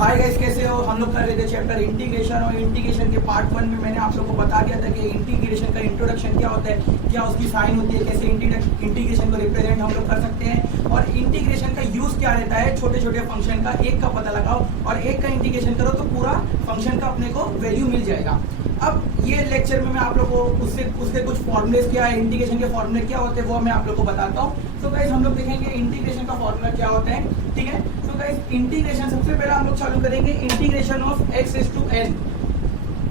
Hi guys, कैसे हो। हम लोग कर रहे थे चैप्टर इंटीग्रेशन, और इंटीग्रेशन के पार्ट 1 में मैंने आप लोगों को बता दिया था कि इंटीग्रेशन का इंट्रोडक्शन क्या होता है, क्या उसकी साइन होती है, कैसे इंटीग्रेशन को रिप्रेजेंट हम लोग कर सकते हैं, और इंटीग्रेशन का यूज क्या रहता है। छोटे छोटे फंक्शन का एक का पता लगाओ और एक का इंटीग्रेशन करो तो पूरा फंक्शन का अपने को वैल्यू मिल जाएगा। अब ये लेक्चर में मैं आप लोगों को उसके कुछ फॉर्मुलेस क्या है, इंटीग्रेशन के फॉर्मूले क्या होते हैं, वो मैं आप लोगों को बताता हूँ। तो गाइस हम लोग देखेंगे इंटीग्रेशन का फॉर्मूला क्या होता है, ठीक है। तो गाइस इंटीग्रेशन सबसे पहले हम लोग चालू करेंगे integration of x is to n,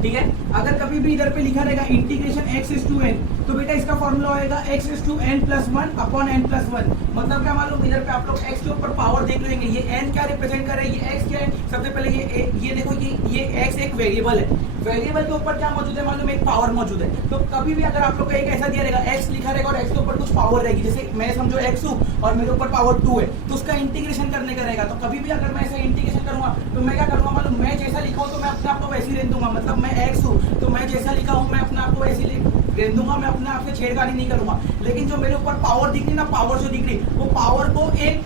ठीक है। अगर कभी भी इधर पे लिखा रहेगा integration x is to n, तो बेटा इसका फॉर्मूला होएगा x is to n plus 1 upon n plus 1। मतलब क्या मालूम, इधर पे आप लोग x के ऊपर पावर देख लेंगे, ये n क्या रिप्रेजेंट कर रहा है, ये x क्या है। सबसे पहले ये देखो, ये x एक वेरिएबल है, वेरिएबल के ऊपर क्या मौजूद है मालूम, एक पावर मौजूद है। तो कभी भी अगर आप लोग का एक ऐसा दिया रहेगा x लिखा रहेगा और x के ऊपर कुछ पावर रहेगी, जैसे मैं समझो x हूं और मेरे ऊपर पावर 2 है, तो उसका इंटीग्रेशन करने का रहेगा। तो कभी भी अगर मैं ऐसा इंटीग्रेशन करूंगा तो मैं क्या करूंगा मालूम, मैं जैसा लिखा हूं तो मैं अपने आप को वैसे ही रहने दूंगा। मतलब मैं x हूं तो मैं जैसा लिखा हूं मैं अपने आप को वैसे ही रहने दूंगा, मैं अपने आप से छेड़खानी नहीं करूंगा। लेकिन जो मेरे ऊपर पावर दिख रही ना, पावर जो दिख रही, वो पावर को एक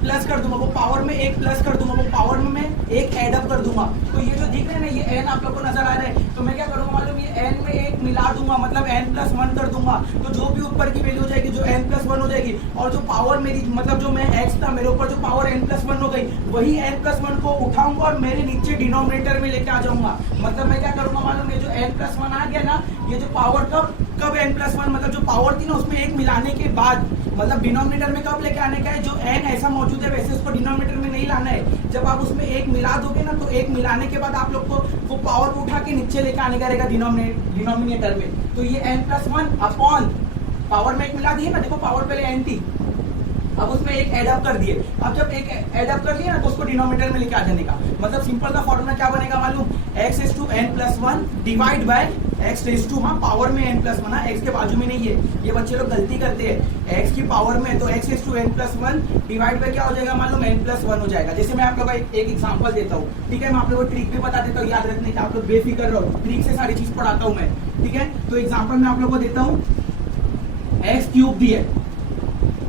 प्लस कर दूंगा, वो पावर में एक प्लस कर दूंगा, वो पावर में मैं एक एड अप कर दूंगा। तो ये जो दिख रहे हैं ना, ये n आप लोग को नजर आ रहा है, तो मैं क्या करूंगा मालूम, ये n में एक मिला दूंगा, मतलब n प्लस 1 कर दूंगा। तो जो भी ऊपर की वैल्यू हो जाएगी, जो n प्लस 1 हो जाएगी, और जो पावर मेरी मतलब जो मैं x था, मेरे ऊपर जो पावर n प्लस 1 हो गई, वही n प्लस 1 को उठाऊंगा और मेरे नीचे डिनोमिनेटर में लेके आ जाऊंगा। मतलब मैं क्या करूंगा मालूम, ये जो n प्लस 1 आ गया ना, ये जो पावर कब n प्लस 1 मतलब जो पावर थी ना, उसमें एक मिलाने के बाद, मतलब डिनोमिनेटर में कब लेके आने का है, जो n ऐसा मौजूद है वैसे उसको डिनोमिनेटर में नहीं लाना है। जब आप उसमें एक मिला दोगे ना, तो एक मिलाने के बाद आप लोग को वो पावर को उठा के नीचे लेके आने का रहेगा डिनोमिनेटर में। तो ये n प्लस 1 अपॉन पावर में एक मिला दिए ना, देखो पावर पहले n थी, अब उसमें एक एड अप कर दिए। अब जब एक एड अप कर दिया ना, तो उसको डिनोमिनेटर में लेके आ जाने का। मतलब सिंपल का फॉर्मूला क्या बनेगा मालूम, x is to n plus 1 divide by x raise to, हाँ पावर में n प्लस 1, x के बाजू में नहीं है, ये बच्चे लोग गलती करते हैं, x की पावर में, तो x is to n plus 1 divide by क्या हो जाएगा मालूम, n प्लस 1 हो जाएगा। जैसे मैं आप लोगों को एक एग्जांपल देता हूँ, ठीक है। मैं आप लोगों को ट्रिक भी बता देता हूँ, याद रखने की, आप लोग बेफिक्र रहो, ट्रिक से सारी चीज पढ़ाता हूँ मैं, ठीक है। तो एग्जाम्पल मैं आप लोगों को देता हूँ, x क्यूब दिए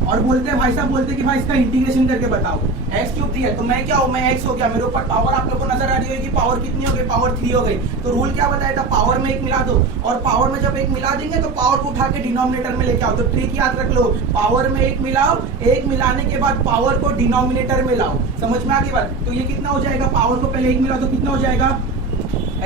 और बोलते हैं भाई साहब, बोलते कि भाई इसका इंटीग्रेशन करके बताओ। x क्यूब दिया तो मैं क्या हूँ, मैं x हो गया, मेरे ऊपर पावर आप लोगों को नजर आ रही होगी, पावर कितनी हो गई, पावर 3 हो गई। तो रूल क्या बताया था, पावर में एक मिला दो, और पावर में जब एक मिला देंगे तो पावर को उठा के डिनोमिनेटर में लेके आओ। तो ट्रिक याद रख लो, पावर में एक मिलाओ, एक मिलाने के बाद पावर को डिनोमिनेटर में लाओ। समझ में आ गई बात। तो ये कितना हो जाएगा, पावर को पहले एक मिलाओ तो कितना हो जाएगा,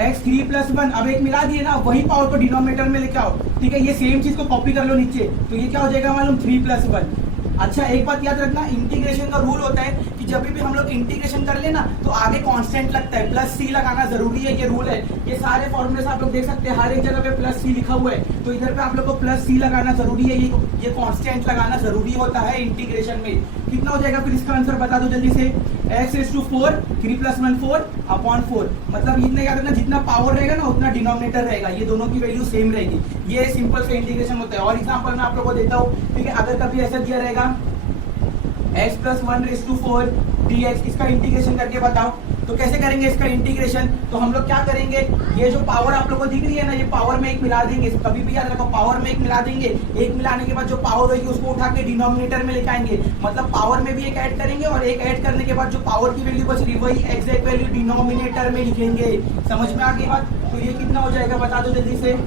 x3 प्लस 1। अब एक मिला दिए ना, वही पावर को डिनोमिनेटर में लेके आओ, ठीक है। ये सेम चीज को कॉपी कर लो नीचे, तो ये क्या हो जाएगा मालूम, 3 प्लस 1। अच्छा एक बात याद रखना, इंटीग्रेशन का रूल होता है कि जब भी हम लोग इंटीग्रेशन कर लेना तो आगे कांस्टेंट लगता है, प्लस सी लगाना जरूरी है, ये रूल है। ये सारे फॉर्मूले आप लोग देख सकते हैं, हर एक जगह पे प्लस सी लिखा हुआ है, तो इधर पे आप लोग को प्लस सी लगाना जरूरी है, ये कांस्टेंट लगाना जरूरी होता है इंटीग्रेशन में। कितना हो जाएगा फिर इसका आंसर बता दो जल्दी से, x is to 4, 3 plus 1 4 upon 4। मतलब इतना याद रखना, जितना पावर रहेगा ना उतना डिनोमिनेटर रहेगा, ये दोनों की वैल्यू सेम रहेगी। ये सिंपल से इंटीग्रेशन होता है। और एग्जांपल मैं आप लोगों को देता हूँ, ठीक है। अगर कभी ऐसा दिया रहेगा x plus 1 raise to 4 dx, इसका इंटीग्रेशन करके बताओ। तो कैसे करेंगे इसका इंटीग्रेशन, तो हम लोग क्या करेंगे, ये जो पावर आप लोग को दिख रही है ना, ये पावर में एक मिला देंगे। कभी भी याद रखो, पावर में एक मिला देंगे, एक मिलाने के बाद जो पावर होगी उसको उठा के डिनोमिनेटर में लेके आएंगे। मतलब पावर में भी एक ऐड करेंगे, और एक ऐड करने के बाद जो पावर की वैल्यू बच रही वही एग्जैक्ट वैल्यू डिनोमिनेटर में लिखेंगे। समझ में आ गई बात। तो ये कितना हो जाएगा बता दो जल्दी से,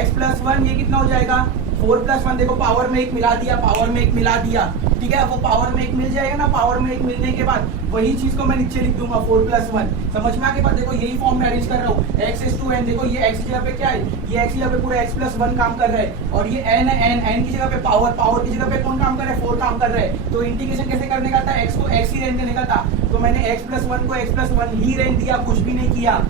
x प्लस 1, ये कितना हो जाएगा 4 प्लस 1। देखो पावर में एक मिला दिया, पावर में एक मिला दिया, ठीक है। वो पावर में एक मिल जाएगा ना, पावर में एक मिलने के बाद वही चीज को मैं नीचे लिख दूंगा 4 प्लस 1। समझ में आके बात। देखो यही फॉर्म में अरेंज कर रहा हूँ, x इज टू n, देखो ये x की जगह पे क्या है, ये x की जगह पे पूरा x प्लस 1 काम कर रहा है, और ये n है, n की जगह पे पावर, पावर की जगह पे कौन काम कर रहा है, 4 काम कर रहा है। तो इंटीग्रेशन कैसे करने का था, x को x ही रहने देने का था, तो मैंने x प्लस 1 को x प्लस 1 ही रहने दिया, कुछ भी नहीं किया।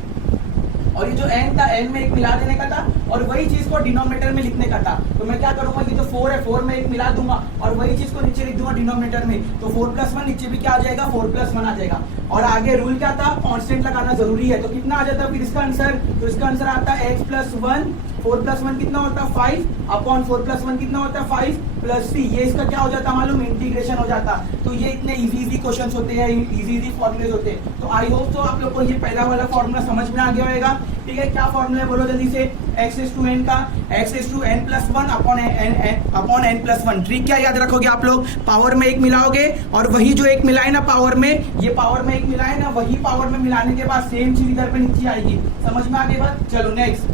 और ये जो n था, n में एक मिला देने का था, और वही चीज को डिनोमिनेटर में लिखने का था। तो मैं क्या करूंगा, ये जो 4 है, 4 में एक मिला दूंगा और वही चीज को नीचे लिख दूंगा डिनोमिनेटर में। तो 4 प्लस 1 नीचे भी क्या आ जाएगा, 4 प्लस 1 आ जाएगा। और आगे रूल क्या था, कांस्टेंट लगाना जरूरी है। तो कितना आ जाता है फिर इसका आंसर, तो इसका आंसर आता है x प्लस 1 4 प्लस 1 कितना होता है 5 अपॉन 4 प्लस 1 कितना होता है 5 प्लस 3, ये इसका क्या हो जाता है मालूम, इंटीग्रेशन हो जाता। तो ये इतने इजी क्वेश्चंस होते हैं, इजी फॉर्मुलेज होते हैं। तो आई होप तो आप लोग को ये पहला वाला फॉर्मूला समझ में आ गया होगा। ठीक है, क्या फॉर्मूला है बोलो जल्दी से, x⁴n का x⁴n+1 अपॉन n+1। ट्रिक क्या याद रखोगे आप लोग, पावर में एक मिलाओगे और वही जो एक मिला है ना पावर में, ये पावर में एक मिला है ना, वही पावर में मिलाने के बाद सेम चीज इधर पे नीचे आएगी। समझ में आ गई बात। चलो नेक्स्ट,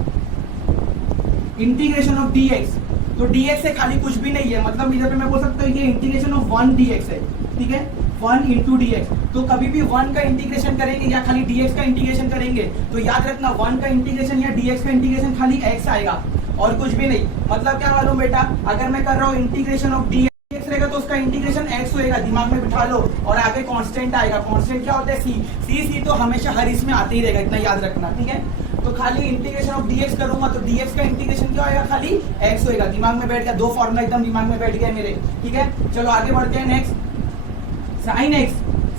इंटीग्रेशन ऑफ dx। तो dx से खाली कुछ भी नहीं है, मतलब इधर पे मैं बोल सकता हूँ ये इंटीग्रेशन ऑफ 1 dx है। ठीक है, 1 into dx। तो कभी भी 1 का इंटीग्रेशन करेंगे या खाली dx का इंटीग्रेशन करेंगे तो याद रखना 1 का इंटीग्रेशन या dx का इंटीग्रेशन खाली x आएगा और कुछ भी नहीं। मतलब क्या मालूम बेटा, अगर मैं कर रहा हूँ इंटीग्रेशन ऑफ dx रहेगा तो उसका इंटीग्रेशन x होएगा, दिमाग में बिठा लो। और आगे कांस्टेंट आएगा, कांस्टेंट क्या होता है c तो हमेशा हर इसमें आते ही रहेगा, इतना याद रखना। ठीक है, तो खाली इंटीग्रेशन ऑफ dx करूंगा तो dx का इंटीग्रेशन क्या होएगा, खाली x होएगा। दिमाग में बैठ गया, दो फॉर्मूला एकदम दिमाग में बैठ गए मेरे। ठीक है, चलो आगे बढ़ते हैं। नेक्स्ट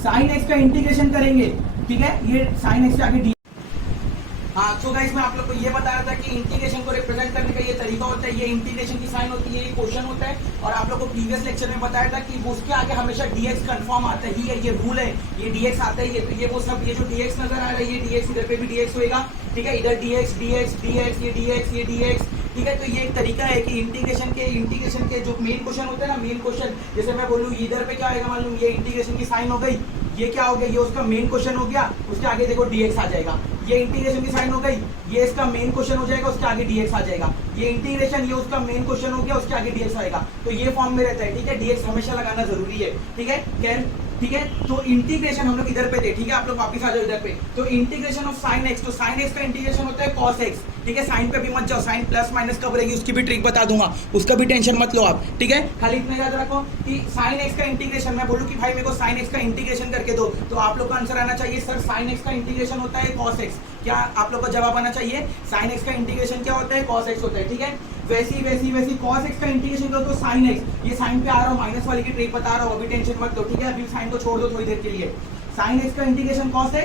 साइन x का इंटीग्रेशन करेंगे। ठीक है, ये साइन x से आगे हाँ, तो गाइस मैं आप लोग को ये बता रहा था कि इंटीग्रेशन को रिप्रेजेंट करने का ये तरीका होता है, ये इंटीग्रेशन की साइन होती है, ये क्वेश्चन होता है। और आप लोग को प्रीवियस लेक्चर में बताया था कि उसके आगे हमेशा dx कंफर्म आता ही है, ये रूल है, ये dx आता है। ये वो सब, ये जो dx नजर आ रहा है ये dx, इधर पे भी dx होएगा। ठीक है, इधर dx dx dx, ये dx ये dx। ठीक है, तो ये एक तरीका है कि इंटीग्रेशन के जो मेन क्वेश्चन होते हैं ना, मेन क्वेश्चन, जैसे मैं बोलूँ इधर पे क्या आएगा मालूम, ये इंटीग्रेशन की साइन हो गई, ये क्या हो गया, ये उसका मेन क्वेश्चन हो गया, उसके आगे देखो dx आ जाएगा। ये इंटीग्रेशन की साइन हो गई, ये इसका मेन क्वेश्चन हो जाएगा, उसके आगे dx आ जाएगा। ये इंटीग्रेशन, ये उसका मेन क्वेश्चन हो गया, उसके आगे dx आएगा। तो ये फॉर्म में रहता है। ठीक है, dx हमेशा लगाना जरूरी है। ठीक है, कैन ठीक है, तो इंटीग्रेशन हम लोग इधर पे थे। ठीक है, आप लोग वापस आ जाओ इधर पे। तो इंटीग्रेशन ऑफ साइन x, तो साइन x का इंटीग्रेशन होता है cos x। ठीक है, साइन पे भी मत जाओ, साइन प्लस माइनस कब रहेगी उसकी भी ट्रिक बता दूंगा, उसका भी टेंशन मत लो आप। ठीक है, खाली इतना याद रखो कि साइन x का इंटीग्रेशन, मैं बोलूं कि भाई मेरे को साइन x का इंटीग्रेशन करके दो, तो आप लोग का आंसर आना चाहिए सर साइन x का इंटीग्रेशन होता है cos x। क्या आप लोग का जवाब आना चाहिए, साइन x का इंटीग्रेशन क्या होता है, cos x होता है। ठीक है, वैसी cos x का इंटीग्रेशन करो तो sin x, ये साइन पे आ रहा हूँ, माइनस वाली की ट्रिक बता रहा हूँ, अभी टेंशन मत लो। ठीक है, अभी साइन को छोड़ दो थोड़ी देर के लिए। sin x का इंटीग्रेशन cos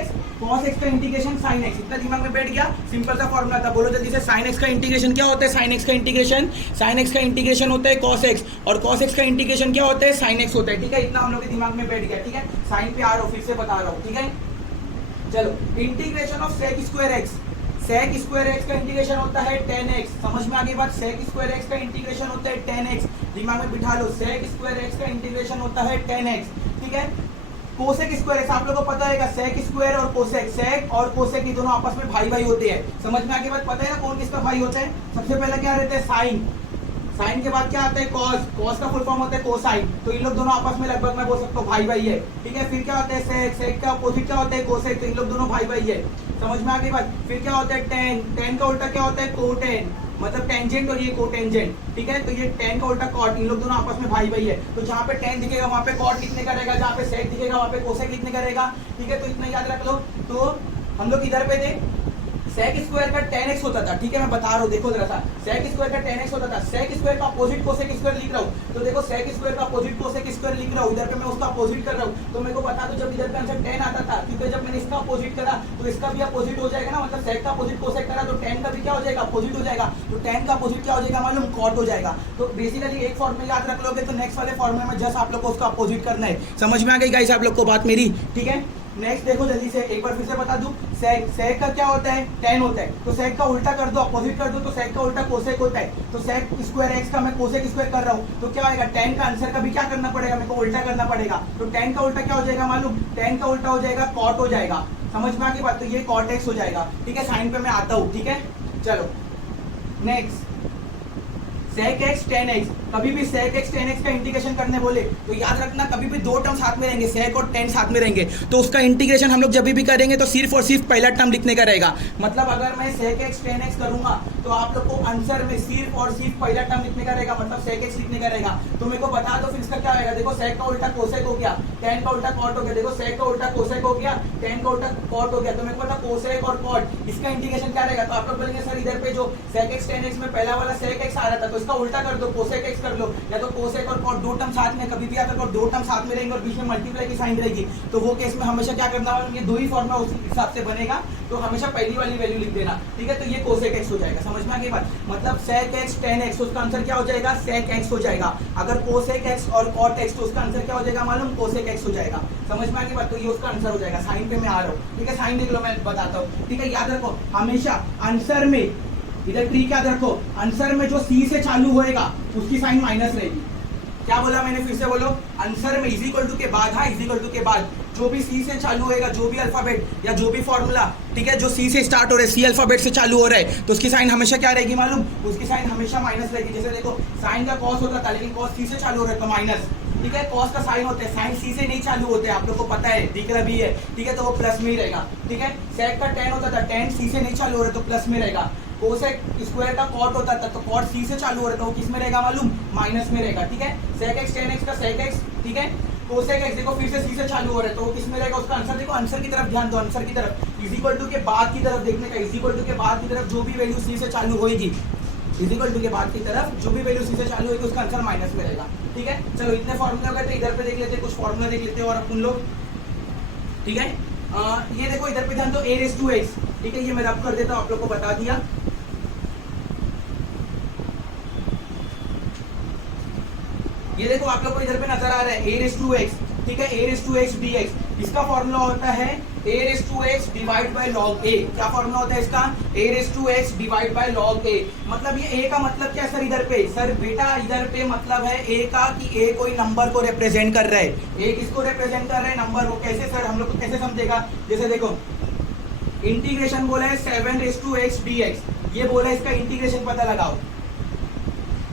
x का इंटीग्रेशन sin x, इतना दिमाग में बैठ गया, सिंपल सा फॉर्मूला था। बोलो जल्दी से, sin x का इंटीग्रेशन क्या होता है, sin x का इंटीग्रेशन होता है cos x, और cos x का इंटीग्रेशन क्या होता है, sin x होता है। ठीक है, इतना हम लोग के दिमाग में बैठ गया। ठीक है, साइन पे आ रहा हूँ, फिर से बता रहा हूँ। ठीक है, चलो integration of sec square x, sec square x का इंटीग्रेशन होता है 10x। समझ में आ गई बात, sec स्क्वायर x का इंटीग्रेशन होता है 10x, दिमाग में बिठा लो, sec स्क्वायर x का इंटीग्रेशन होता है 10x। ठीक है, कोसेक स्क्वायर x आप लोगों को पता है, sec स्क्वायर और कोसेक, sec और कोसेक ये दोनों आपस में भाई भाई होते हैं। समझ में आगे बात, पता है ना कौन किसका भाई होता है। सबसे पहले क्या रहता है, साइन, साइन के बाद क्या आता है कॉस, कॉस का फुल फॉर्म होता है कोसाइन। तो इन लोग दोनों आपस में लगभग मैं बोल सकता हूँ भाई भाई है। ठीक है, फिर क्या होता है सेक, सेक का अपोजिट क्या होता है कोसेक, तो इन लोग दोनों भाई भाई है। समझ में आ गई बात। फिर क्या होता है टेन, टेन का उल्टा क्या होता है कोटेन, मतलब टेंजेंट और ये कोटेंजेंट। ठीक है, तो ये टेन का उल्टा कॉट, इन लोग दोनों आपस में भाई भाई है। तो जहाँ पे टेन दिखेगा वहाँ पे कॉट कितने का रहेगा, जहाँ पे सेक दिखेगा वहाँ पे कोसेक कितने का रहेगा। ठीक है, तो इतना याद रख लो। तो हम लोग इधर पे थे, sec स्क्वायर का 10x होता था। ठीक है, मैं बता रहा हूँ, देखो जरा सा, sec स्क्वायर का 10x होता था। sec स्क्वायर का अपोजिट कोसेक स्क्वायर लिख रहा हूँ, तो देखो sec स्क्वायर का अपोजिट कोसेक स्क्वायर लिख रहा हूँ, इधर पे मैं उसका अपोजिट कर रहा हूँ। तो मेरे को बता दो, जब इधर पे आंसर 10 आता था, क्योंकि जब मैंने इसका अपोजिट करा तो इसका भी अपोजिट हो जाएगा ना, मतलब sec का अपोजिट कोसेक करा तो 10 का भी क्या हो जाएगा, अपोजिट हो जाएगा। तो 10 का अपोजिट क्या हो जाएगा मालूम, कॉट हो जाएगा। तो बेसिकली एक फॉर्मूला याद रख लोगे तो नेक्स्ट वाले फॉर्मूले में जस्ट आप लोग को उसका अपोजिट करना है। समझ में आ गई गाइस आप लोग को बात मेरी। ठीक है, नेक्स्ट देखो जल्दी से, एक बार फिर से बता दूं, sec, sec का क्या होता है 10 होता है, तो sec का उल्टा कर दो, अपोजिट कर दो, तो sec का उल्टा कोसेक होता है। तो sec स्क्वायर x का मैं कोसेक स्क्वायर कर रहा हूँ, तो क्या होगा 10 का आंसर का भी क्या करना पड़ेगा, मेरे को उल्टा करना पड़ेगा। तो 10 का उल्टा क्या हो जाएगा मालूम, 10 का उल्टा हो जाएगा कॉट हो जाएगा। समझ में आ गई बात, तो ये कॉट x हो जाएगा। ठीक है, साइन पे मैं आता हूँ। ठीक है, चलो नेक्स्ट, sec x 10x, कभी भी sec x 10x का इंटीग्रेशन करने बोले तो याद रखना कभी भी दो टर्म साथ में रहेंगे, sec और 10 साथ में रहेंगे, तो उसका इंटीग्रेशन हम लोग जब भी करेंगे तो सिर्फ और सिर्फ पहला टर्म लिखने का रहेगा। मतलब अगर मैं sec x 10x करूंगा तो आप लोग को आंसर में सिर्फ और सिर्फ पहला टर्म लिखने का रहेगा, मतलब sec x लिखने का रहेगा। तो मेरे को बता दो फिर इसका क्या आएगा, देखो sec का उल्टा कोसेक हो गया, 10 का उल्टा कॉट हो गया, देखो sec का उल्टा कोसेक हो गया, 10 का उल्टा कॉट हो गया, तो मेरे को पता कोसेक और कॉट, इसका इंटीग्रेशन क्या रहेगा। तो आप लोग बोलेंगे सर इधर पे जो sec x 10x में पहला वाला sec x आ रहा था तो इसका उसका उल्टा कर दो, कोसेक एक्स कर लो, या तो कोसेक और कॉट दो टर्म साथ में, कभी भी अगर दो टर्म साथ में रहेंगे और बीच में मल्टीप्लाई की साइन रहेगी तो वो केस में हमेशा क्या करना है, ये दो ही फॉर्मूला उस हिसाब से बनेगा, तो हमेशा पहली वाली वैल्यू लिख देना, ठीक है। तो ये कोसेक एक्स हो जाएगा, समझ में आ गई बात, मतलब सेक एक्स tan एक्स, उसका आंसर क्या हो जाएगा, सेक एक्स हो जाएगा। अगर कोसेक एक्स और कॉट एक्स तो उसका आंसर क्या हो जाएगा मालूम, कोसेक एक्स हो जाएगा, समझ में आ गई बात। तो ये उसका आंसर हो जाएगा, साइन पे मैं आ रहा हूँ, ठीक है, साइन देख लो, मैं बताता हूँ, ठीक है। याद रखो हमेशा आंसर में, इधर ट्रिक याद रखो, आंसर में जो सी से चालू होएगा उसकी साइन माइनस रहेगी। क्या बोला मैंने, फिर से बोलो, आंसर में इज इक्वल टू के बाद, हाँ इज इक्वल टू के बाद जो भी सी से चालू होएगा, जो भी अल्फाबेट या जो भी फॉर्मूला, ठीक है, जो सी से स्टार्ट हो रहा है, सी अल्फाबेट से चालू हो रहा है, तो उसकी साइन हमेशा क्या रहेगी मालूम, उसकी साइन हमेशा माइनस रहेगी। जैसे देखो साइन का कॉस होता था, लेकिन कॉस सी से चालू हो रहा है तो माइनस, ठीक है। कॉस का साइन होता है, साइन सी से नहीं चालू होते, आप लोग को पता है, दिख रहा भी है, ठीक है, तो वो प्लस में ही रहेगा, ठीक है। सेक का टेन होता था, टेन सी से नहीं चालू हो रहा तो प्लस में रहेगा। कोसेक स्क्वायर का कॉट होता था, तो कॉट सी से चालू हो रहा था, वो किस में रहेगा मालूम, माइनस में रहेगा, ठीक है। सेक एक्स tan एक्स का सेक एक्स, ठीक है। कोसेक एक्स देखो फिर से सी से चालू हो रहा है, तो वो किस में रहेगा, उसका आंसर देखो, आंसर की तरफ ध्यान दो, आंसर की तरफ, इज इक्वल टू के बाद की तरफ देखने का, इज इक्वल टू के बाद की तरफ जो भी वैल्यू सी से चालू होगी, इज इक्वल टू के बाद की तरफ जो भी वैल्यू सी से चालू होगी उसका आंसर माइनस में रहेगा, ठीक है। चलो इतने फॉर्मूले हो गए, इधर पे देख लेते हैं, कुछ फॉर्मूला देख लेते हैं और अपन लोग, ठीक है। ये देखो इधर पे ध्यान दो, a रेज़ टू x, ठीक है, ये मैं रब कर देता हूँ, आप लोग को बता दिया। ये देखो आप लोग को इधर पे नजर आ रहा है a रेज़ टू x, ठीक है, a raise to x dx, इसका फॉर्मूला होता है a raise to x divide by log a। क्या फॉर्मूला होता है इसका, a raise to x divide by log a। मतलब ये a का मतलब क्या है सर, इधर पे, सर बेटा इधर पे मतलब है a का कि a कोई नंबर को रिप्रेजेंट कर रहा है, a किसको रिप्रेजेंट कर रहा है, नंबर को। कैसे सर, हम लोग को कैसे समझेगा, जैसे देखो इंटीग्रेशन बोला है 7 रेज़ टू x dx, ये बोला है इसका इंटीग्रेशन पता लगाओ,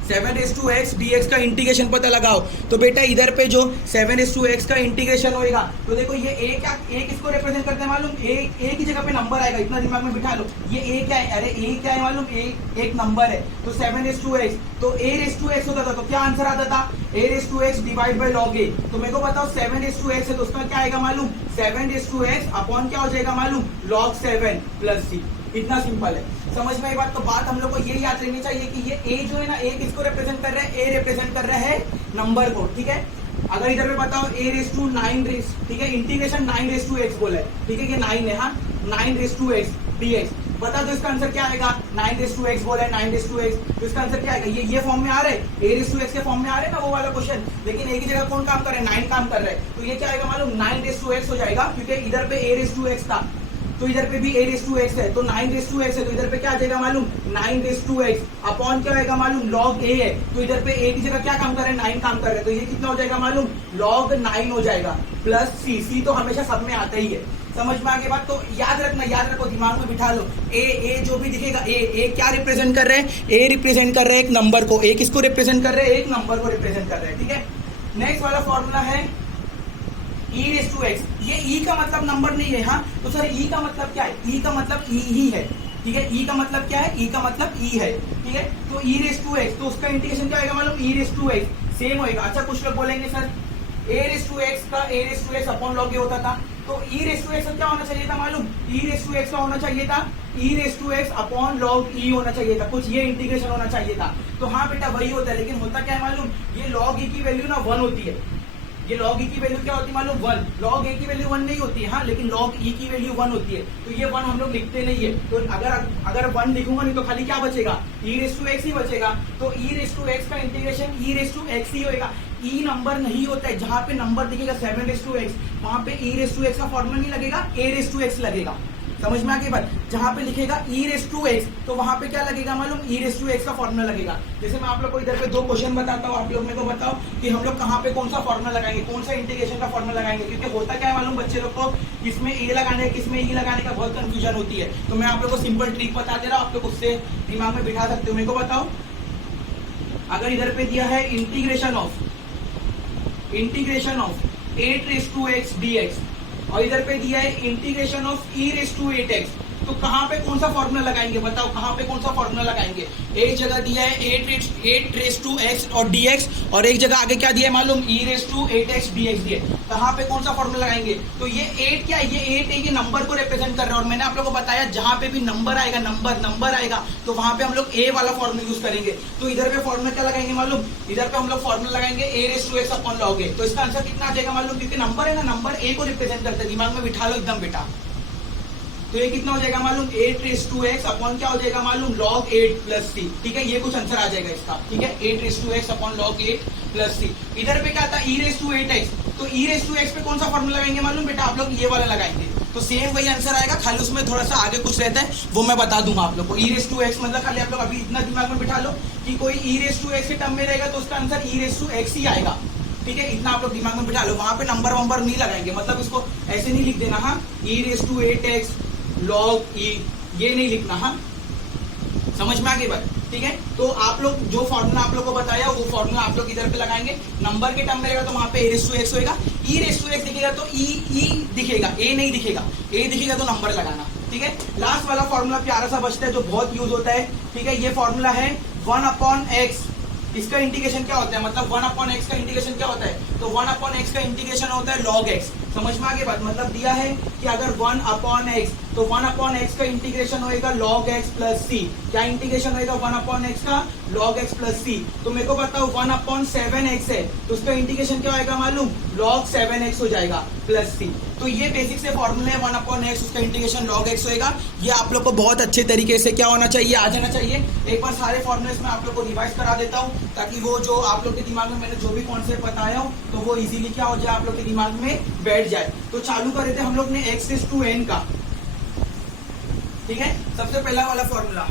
7 रेज़ टू x dx का इंटीग्रेशन पता लगाओ। तो बेटा इधर पे जो 7 रेज़ टू x का इंटीग्रेशन होएगा, तो देखो ये a क्या, a किसको रिप्रेजेंट करते हैं मालूम, a की जगह पे नंबर आएगा, इतना दिमाग में बिठा लो। ये a क्या है, अरे a क्या है मालूम, a एक नंबर है, तो 7 रेज़ टू x, तो a रेज़ टू x होता था, तो क्या आंसर आता था, a raise to x divide by log a। तो मेरे को बताओ 7 रेज़ टू x है तो उसका क्या आएगा मालूम, 7 रेज़ टू x अपॉन क्या हो जाएगा मालूम, log 7 प्लस c। इतना सिंपल है, समझ में आई बात। तो बात हम लोग को ये याद रखनी चाहिए कि ये a जो है ना, a किसको रिप्रेजेंट कर रहा है, a रिप्रेजेंट कर रहा है नंबर को, ठीक है। अगर इधर पे बताओ a रेज़ टू 9 रेज़, ठीक है, इंटीग्रेशन 9 रेज़ टू x बोला है, ठीक है, ये 9 है, हाँ 9 रेज़ टू x dx, बता दो इसका आंसर क्या आएगा, 9 रेज़ टू x बोला है, 9 रेज़ टू x, तो इसका आंसर क्या आएगा, ये फॉर्म में आ रहा है, a रेज़ टू x के फॉर्म में आ रहा है ना वो वाला क्वेश्चन, लेकिन a की जगह कौन काम कर रहा है, 9 काम कर रहा है, तो ये क्या आएगा मालूम, 9 रेज़ टू x हो जाएगा, क्योंकि इधर पे a रेज़ टू x था, तो इधर पे भी a रेज़ टू x है, तो 9 रेज़ टू x है, तो इधर पे क्या आ जाएगा मालूम, 9 रेज़ टू x अपॉन क्या आएगा मालूम, log a है, तो इधर पे a की जगह क्या काम कर रहा है, 9 काम कर रहा है, तो ये कितना हो जाएगा मालूम, log 9 हो जाएगा, प्लस c तो हमेशा सब में आता ही है, समझ में आगे बात। तो याद रखना, याद रखो, दिमाग में बिठा लो, a जो भी दिखेगा, a क्या रिप्रेजेंट कर रहे हैं, a रिप्रेजेंट कर रहे हैं एक नंबर को, a किसको रिप्रेजेंट कर रहे हैं, एक नंबर को रिप्रेजेंट कर रहे हैं, ठीक है। नेक्स्ट वाला फॉर्मूला है e रेज़ टू x, ये e का मतलब नंबर नहीं है, हाँ, तो सर e का मतलब क्या है, e का मतलब e ही है, ठीक है, e का मतलब क्या है, e का मतलब e है, ठीक है। तो e रेज़ टू x, तो उसका इंटीग्रेशन क्या आएगा मालूम, e raise to x same होएगा। अच्छा कुछ लोग बोलेंगे sir a raise to x का a raise to x upon log a होता था, तो e रेज़ टू x का क्या होना चाहिए था मालूम, e रेज़ टू x का होना चाहिए था e raise to x upon log e होना चाहिए था, कुछ ये इंटीग्रेशन होना चाहिए था। तो हाँ बेटा वही होता है, लेकिन होता क्या है मालूम, ये log e की वैल्यू ना 1 होती है, ये log e की वैल्यू क्या होती है मालूम, 1, log a की वैल्यू 1 नहीं होती है, हाँ, लेकिन log e की वैल्यू 1 होती है, तो ये 1 हम लोग लिखते नहीं है, तो अगर 1 लिखूंगा नहीं तो खाली क्या बचेगा, e रेज़ टू x ही बचेगा, तो e रेज़ टू x का integration e raise to x ही होएगा। e नंबर नहीं होता है, जहां पे नंबर दिखेगा 7 रेज़ टू x, वहां पे e रेज़ टू x का फॉर्मूला नहीं लगेगा, a रेज़ टू x लगेगा, समझ में आ गई बात। जहां पे लिखेगा e रेज़ टू x, तो वहां पे क्या लगेगा मालूम, e रेज़ टू x का फॉर्मूला लगेगा। जैसे मैं आप लोग को इधर पे दो क्वेश्चन बताता हूँ, आप लोग मेरे को बताओ कि हम लोग कहाँ पे कौन सा फॉर्मूला लगाएंगे, कौन सा इंटीग्रेशन का फॉर्मूला लगाएंगे, क्योंकि होता क्या है मालूम बच्चे लोग को, किसमें a लगाने किसमें e लगाने का बहुत कंफ्यूजन होती है। तो मैं आप लोग को सिंपल ट्रिक बता दे रहा हूँ, आप लोग उससे दिमाग में बिठा सकते हो। मेरे को बताओ, अगर इधर पे दिया है integration of 8 raise to x dx, और इधर पे दिया है integration of e raise to 8x, तो कहाँ पे कौन सा फॉर्मूला लगाएंगे, बताओ कहाँ पे कौन सा फॉर्मूला लगाएंगे। एक जगह दिया है 8 रेस टू एक्स और dx, और एक जगह आगे क्या दिया है मालूम, e raise to 8x dx दिया है। कहाँ पे कौन सा फॉर्मूला लगाएंगे, तो ये 8 क्या है, ये 8 है, ये नंबर को रिप्रेजेंट कर रहा है। और मैंने आप लोगों को बताया जहां पे भी नंबर आएगा, नंबर आएगा, तो वहां पे हम लोग a वाला फॉर्मूला यूज करेंगे। तो इधर पे फॉर्मूला क्या लगाएंगे मालूम, इधर पे हम लोग फॉर्मूला लगाएंगे a raise to x upon log a। तो इसका आंसर कितना आ जाएगा मालूम, क्योंकि नंबर है ना, नंबर a को रिप्रेजेंट करता है, दिमाग में बिठा लो एकदम बेटा। तो ये कितना हो जाएगा मालूम, 8 रेस टू एक्स अपॉन क्या हो जाएगा मालूम, log 8 प्लस c। ठीक है, ये कुछ आंसर आ जाएगा इसका। ठीक है, 8 raise to x upon log 8 plus c। इधर पे क्या था, e रेस टू 8x, तो e रेस टू x पे कौन सा फॉर्मूला लगाएंगे मालूम बेटा, आप लोग ये वाला लगाएंगे। तो सेम वही आंसर आएगा, खाली उसमें थोड़ा सा आगे कुछ रहता है, वो मैं बता दूंगा आप लोग को। e रेस टू x मतलब खाली आप लोग अभी इतना दिमाग में बिठा लो कि कोई e रेस टू x के टर्म में रहेगा तो उसका answer e raise to x ही आएगा। ठीक है, इतना आप लोग दिमाग में बिठा लो, वहां पे नंबर नहीं लगाएंगे, मतलब इसको ऐसे नहीं लिख देना, हाँ e raise to 8x log e, ये नहीं लिखना। हाँ, समझ में आ गई बात। ठीक है, तो आप लोग जो फॉर्मूला आप लोग को बताया वो फॉर्मूला आप लोग इधर पे लगाएंगे। नंबर के टर्म में रहेगा तो वहां पे a रेस टू x होएगा, e रेस टू x दिखेगा तो e दिखेगा, a नहीं दिखेगा, a दिखेगा तो नंबर लगाना। ठीक है, लास्ट वाला फॉर्मूला प्यारा सा बचता है जो बहुत यूज होता है। ठीक है, ये फॉर्मूला है 1/x। इसका इंटीग्रेशन क्या होता है, मतलब 1/x का इंटीग्रेशन क्या होता है, तो 1/x का इंटीग्रेशन होता है log x। समझ में आ गई बात, मतलब दिया है कि अगर 1/x, तो 1/x का इंटीग्रेशन होएगा log x प्लस c। क्या इंटीग्रेशन होएगा 1/x का, log x प्लस c। तो मेरे को बताओ 1/7x है, तो उसका इंटीग्रेशन क्या होएगा मालूम, log 7x हो जाएगा प्लस c। तो ये बेसिक से फॉर्मूले है 1/x, उसका इंटीग्रेशन log x होएगा। ये आप लोग को बहुत अच्छे तरीके से क्या होना चाहिए, आ जाना चाहिए। एक बार सारे फॉर्मूलेस में आप लोग को रिवाइज करा देता हूँ, ताकि वो जो आप लोग के दिमाग में मैंने जो भी कॉन्सेप्ट बताया हो तो वो इजीली क्या हो जाए, आप लोग के दिमाग में बैठ जाए। तो चालू कर देते हम लोग ने x रेस टू n का। ठीक है, सबसे पहला वाला formula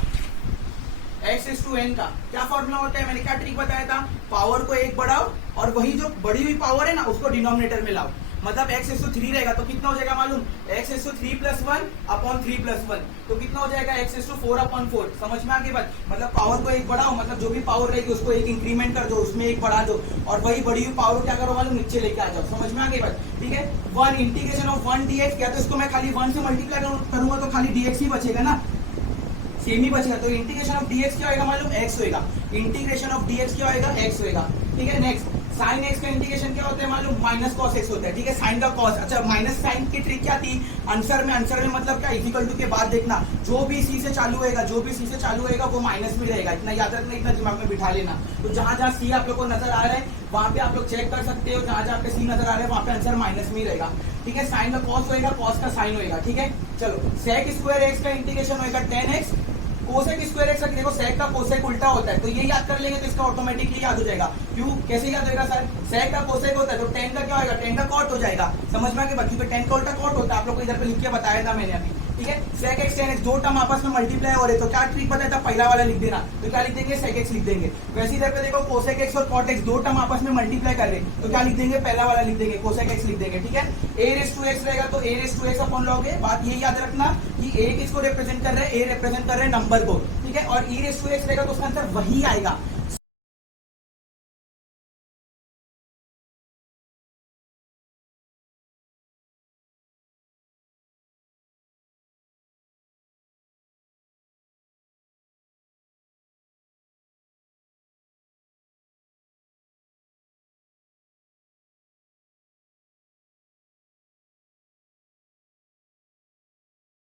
x raise to n का क्या फॉर्मूला होता है, मैंने क्या ट्रिक बताया था, पावर को एक बढ़ाओ और वही जो बढ़ी हुई पावर है ना उसको डिनोमिनेटर में लाओ। मतलब x रेस टू 3 रहेगा तो कितना हो जाएगा मालूम, x raise to 3 plus 1 upon 3 plus 1, तो कितना हो जाएगा x रेस टू 4 अपॉन 4। समझ में आ गई बात, मतलब पावर को एक बढ़ाओ, मतलब जो भी पावर रहेगी उसको एक इंक्रीमेंट कर दो, उसमें एक बढ़ा दो, और वही बढ़ी हुई पावर क्या करो मालूम, नीचे लेके आ जाओ। समझ में आ गई बात। ठीक है, 1 इंटीग्रेशन ऑफ 1 dx, या तो इसको मैं खाली 1 से मल्टीप्लाई करूंगा तो खाली dx ही बचेगा ना, सेम ही बचेगा। तो इंटीग्रेशन ऑफ dx क्या होगा मालूम, x होएगा। इंटीग्रेशन ऑफ dx क्या होएगा, x होएगा। ठीक है, नेक्स्ट साइन x का इंटीग्रेशन क्या होता है मालूम, माइनस कॉस x होता है। ठीक है, साइन का कॉस, अच्छा माइनस साइन की ट्रिक क्या थी, आंसर में मतलब क्या, इक्वल टू के बाद देखना, जो भी c से चालू होएगा वो माइनस में रहेगा। इतना याद रखना, इतना दिमाग में बिठा लेना। तो जहां जहां c आप लोग को नजर आ रहा है वहां पे आप लोग चेक कर सकते हो, जहां जहां पे c नजर आ रहा है वहां पे आंसर माइनस में ही रहेगा। ठीक है, साइन का कॉस होएगा, कॉस का साइन होएगा। ठीक है, चलो सेक स्क्वायर x का इंटीग्रेशन होएगा 10x, कोसेक स्क्वायर एक्स, देखो सेक का कोसेक उल्टा होता है, तो ये याद कर लेंगे तो इसका ऑटोमेटिकली याद हो जाएगा। क्यों, कैसे याद होगा सर, सेक का कोसेक होता है तो 10 का क्या होगा, 10 का कॉट हो जाएगा। समझ में आ गया, बाकी 10 का उल्टा कॉट होता है, आप लोग को इधर पे लिख के बताया था मैंने अभी। ठीक है, सेक एक्स 10x, दो टर्म आपस में मल्टीप्लाई हो रहे तो क्या ट्रिक बताया था, पहला वाला लिख देना, तो क्या लिख देंगे, सेक एक्स लिख देंगे। वैसे इधर पे देखो कोसेक एक्स और कॉट एक्स दो टर्म आपस में मल्टीप्लाई कर रहे तो क्या लिख देंगे, पहला वाला लिख देंगे, कोसेक एक्स लिख देंगे। ठीक है, a रेस टू x रहेगा तो a raise to x upon log a। बात ये याद रखना कि a किसको रिप्रेजेंट कर रहा है, a रिप्रेजेंट कर रहे हैं नंबर को। ठीक है, और e रेस टू x रहेगा तो उसका आंसर वही आएगा।